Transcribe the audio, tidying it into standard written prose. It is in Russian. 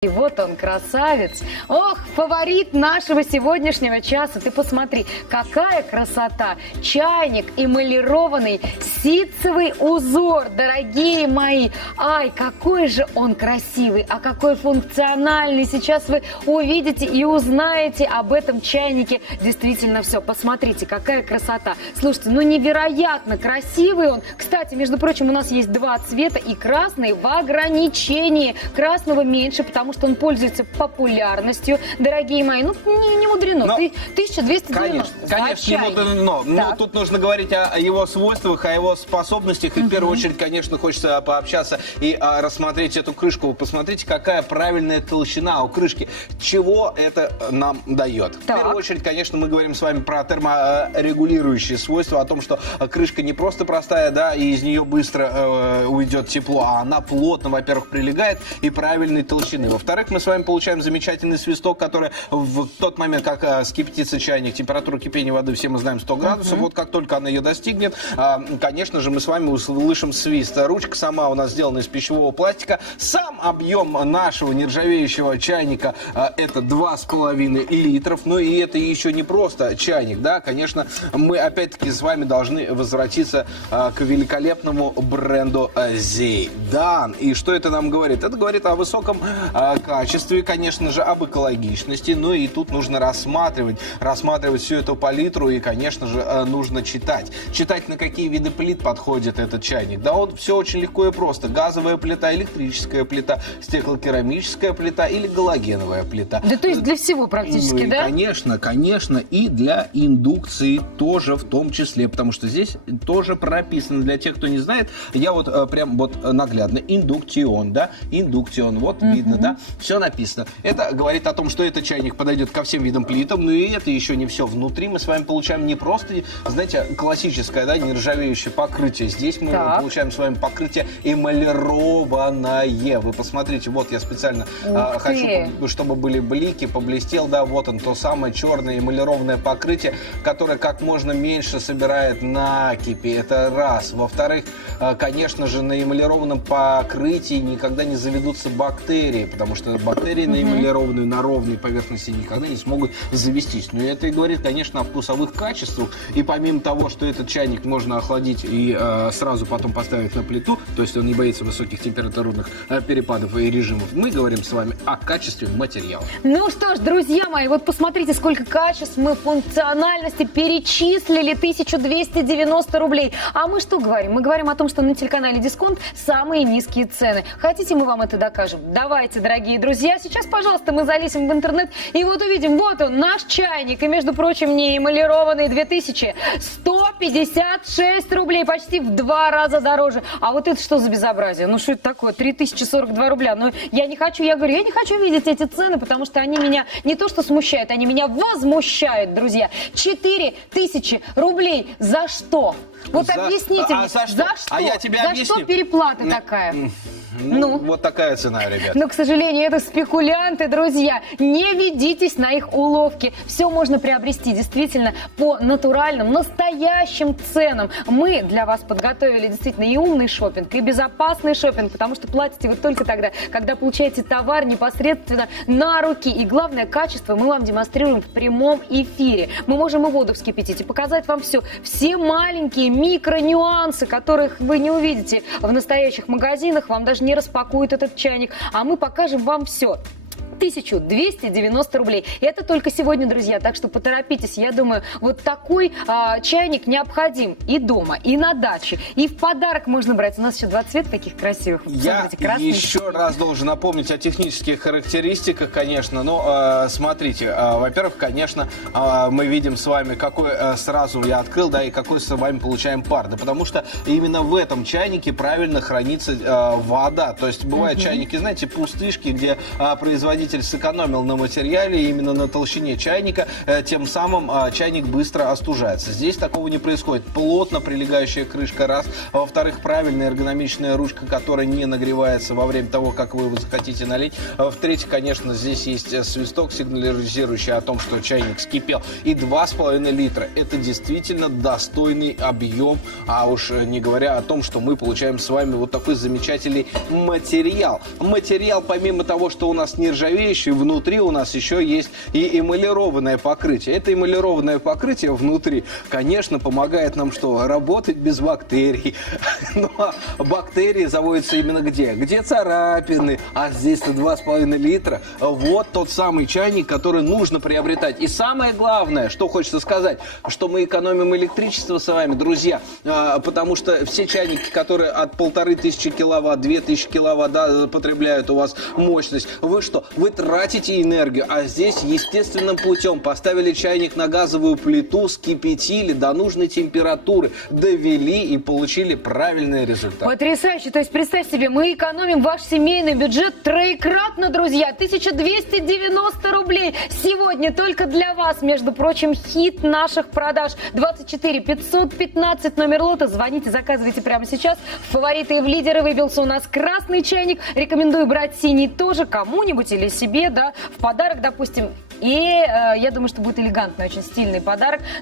И вот он, красавец. Ох, фаворит нашего сегодняшнего часа. Ты посмотри, какая красота. Чайник, эмалированный ситцевый узор, дорогие мои. Ай, какой же он красивый, а какой функциональный. Сейчас вы увидите и узнаете об этом чайнике действительно все. Посмотрите, какая красота. Слушайте, ну невероятно красивый он. Кстати, между прочим, у нас есть два цвета, и красный в ограничении. Красного меньше, потому что он пользуется популярностью, дорогие мои. Ну, не мудрено. Но, 1290. Конечно, не мудрено. Но тут нужно говорить о его свойствах, о его способностях. И в первую очередь, конечно, хочется пообщаться и рассмотреть эту крышку. Вы посмотрите, какая правильная толщина у крышки. Чего это нам дает? В первую очередь, конечно, мы говорим с вами про терморегулирующие свойства, о том, что крышка не просто простая, да, и из нее быстро уйдет тепло, а она плотно, во-первых, прилегает и правильной толщины. Во-вторых, мы с вами получаем замечательный свисток, который в тот момент, как скипятится чайник, температура кипения воды, все мы знаем, 100 градусов, вот как только она ее достигнет, конечно же, мы с вами услышим свист. Ручка сама у нас сделана из пищевого пластика. Сам объем нашего нержавеющего чайника это 2,5 литров. Ну и это еще не просто чайник, да, конечно, мы опять-таки с вами должны возвратиться к великолепному бренду Zeidan. И что это нам говорит? Это говорит о высоком качестве, конечно же, об экологичности, но и тут нужно рассматривать всю эту палитру, и, конечно же, нужно читать. Читать, на какие виды плит подходит этот чайник. Да, вот все очень легко и просто. Газовая плита, электрическая плита, стеклокерамическая плита или галогеновая плита. Да, то есть для всего практически, ну, да? Конечно, и для индукции тоже в том числе, потому что здесь тоже прописано, для тех, кто не знает, я вот прям вот наглядно, индукцион, да, индукцион, вот видно, да, все написано. Это говорит о том, что этот чайник подойдет ко всем видам плитам, но и это еще не все. Внутри мы с вами получаем не просто, знаете, классическое, да, нержавеющее покрытие. Здесь мы получаем с вами покрытие эмалированное. Вы посмотрите, вот я специально хочу, чтобы были блики, поблестел, да, вот он, то самое черное эмалированное покрытие, которое как можно меньше собирает накипи. Это раз. Во-вторых, конечно же, на эмалированном покрытии никогда не заведутся бактерии, потому что бактерии на эмалированную, на ровной поверхности никогда не смогут завестись. Но это и говорит, конечно, о вкусовых качествах. И помимо того, что этот чайник можно охладить и сразу потом поставить на плиту, то есть он не боится высоких температурных перепадов и режимов, мы говорим с вами о качестве материала. Ну что ж, друзья мои, вот посмотрите, сколько качеств мы функциональности перечислили. 1290 рублей. А мы что говорим? Мы говорим о том, что на телеканале Дисконт самые низкие цены. Хотите, мы вам это докажем? Давайте, дорогие друзья. Сейчас, пожалуйста, мы залезем в интернет и вот увидим. Вот он, наш чайник. И, между прочим, не эмалированный, 2156 рублей. Почти в 2 раза дороже. А вот это что за безобразие? Ну что это такое? 3042 рубля. Ну я не хочу, я говорю, я не хочу видеть эти цены, потому что они меня не то что смущают, они меня возмущают, друзья. 4000 рублей. За что? Вот объясните мне, за что? А я тебе объясню. За что переплата такая? Ну, вот такая цена, ребят. Но, к сожалению, это спекулянты, друзья. Не ведитесь на их уловки. Все можно приобрести действительно по натуральным, настоящим ценам. Мы для вас подготовили действительно и умный шопинг, и безопасный шопинг, потому что платите вы только тогда, когда получаете товар непосредственно на руки. И главное, качество мы вам демонстрируем в прямом эфире. Мы можем и воду вскипятить, и показать вам все маленькие микро-нюансы, которых вы не увидите в настоящих магазинах. Вам даже не распакуют этот чайник, а мы покажем вам все. 1290 рублей. И это только сегодня, друзья, так что поторопитесь. Я думаю, вот такой чайник необходим и дома, и на даче, и в подарок можно брать. У нас еще 2 цвета таких красивых. Я еще раз должен напомнить о технических характеристиках, конечно. Но смотрите, во-первых, конечно, мы видим с вами, какой сразу я открыл, да, и какой с вами получаем пар. Да потому что именно в этом чайнике правильно хранится вода. То есть бывают чайники, знаете, пустышки, где производитель производитель сэкономил на материале, именно на толщине чайника, тем самым чайник быстро остужается. Здесь такого не происходит. Плотно прилегающая крышка, раз. Во-вторых, правильная эргономичная ручка, которая не нагревается во время того, как вы захотите налить. В-третьих, конечно, здесь есть свисток, сигнализирующий о том, что чайник вскипел. И 2,5 литра. Это действительно достойный объем, а уж не говоря о том, что мы получаем с вами вот такой замечательный материал. Материал, помимо того, что у нас нержавеющий, внутри у нас еще есть и эмалированное покрытие. Это эмалированное покрытие внутри, конечно, помогает нам что? Работать без бактерий. Но бактерии заводятся именно где? Где царапины, а здесь-то 2,5 литра. Вот тот самый чайник, который нужно приобретать. И самое главное, что хочется сказать, что мы экономим электричество с вами, друзья, потому что все чайники, которые от 1500 киловатт, 2000 киловатт, да, потребляют у вас мощность, вы что? Вы тратите энергию, а здесь естественным путем поставили чайник на газовую плиту, скипятили до нужной температуры, довели и получили правильный результат. Потрясающе. То есть, представь себе, мы экономим ваш семейный бюджет троекратно, друзья. 1290 рублей сегодня только для вас. Между прочим, хит наших продаж. 24 515 номер лота. Звоните, заказывайте прямо сейчас. В фавориты и в лидеры выбился у нас красный чайник. Рекомендую брать синий тоже кому-нибудь или себе, да, в подарок, допустим. И я думаю, что будет элегантный, очень стильный подарок.